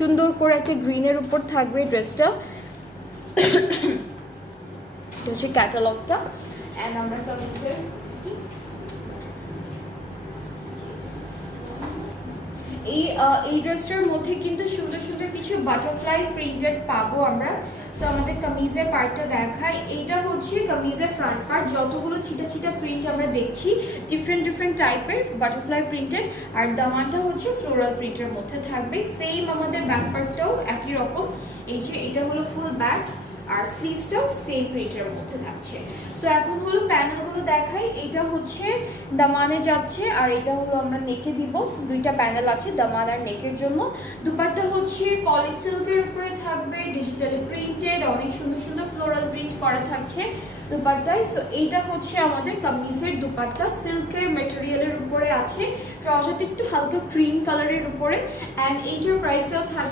সুন্দর করে একটা গ্রিনের উপর থাকবে ড্রেসটা। এটা হচ্ছে ক্যাটালগটা। অ্যান্ড আমরা কামিজের এই ড্রেসটার মধ্যে কিন্তু সুন্দর সুন্দর কিছু বাটারফ্লাই প্রিন্টেড পাবো আমরা। সো আমাদের কামিজের পার্টটা দেখাই। এইটা হচ্ছে কামিজের ফ্রন্ট পার্ট, যতগুলো ছিটা ছিটা প্রিন্ট আমরা দেখছি ডিফারেন্ট টাইপের বাটারফ্লাই প্রিন্টেড, আর দামানটা হচ্ছে ফ্লোরাল প্রিন্টের মধ্যে থাকবে। সেম আমাদের ব্যাক পার্টটাও একই রকম। এই যে এটা হলো ফুল ব্যাক, আর স্লিভসটাও সেম প্রিন্টের মধ্যে থাকছে। সো এখন হলো প্যানেলগুলো দেখাই। এটা হচ্ছে দামানে যাচ্ছে, আর এটা হলো আমরা নেকে দিব। দুইটা প্যানেল আছে দামান আর নেকের জন্য। দুপাট্টা হচ্ছে পলি সিল্কের উপরে থাকবে, ডিজিটালি প্রিন্টেড, অনেক সুন্দর সুন্দর ফ্লোরাল প্রিন্ট করা থাকছে দুপাট্টায়। সো এইটা হচ্ছে আমাদের কামিজের দুপাট্টা, সিল্কের মেটেরিয়ালের উপরে আছে, ট্রাউজারটা একটু হালকা ক্রিম কালারের উপরে। অ্যান্ড এইটার প্রাইসটাও থাকছে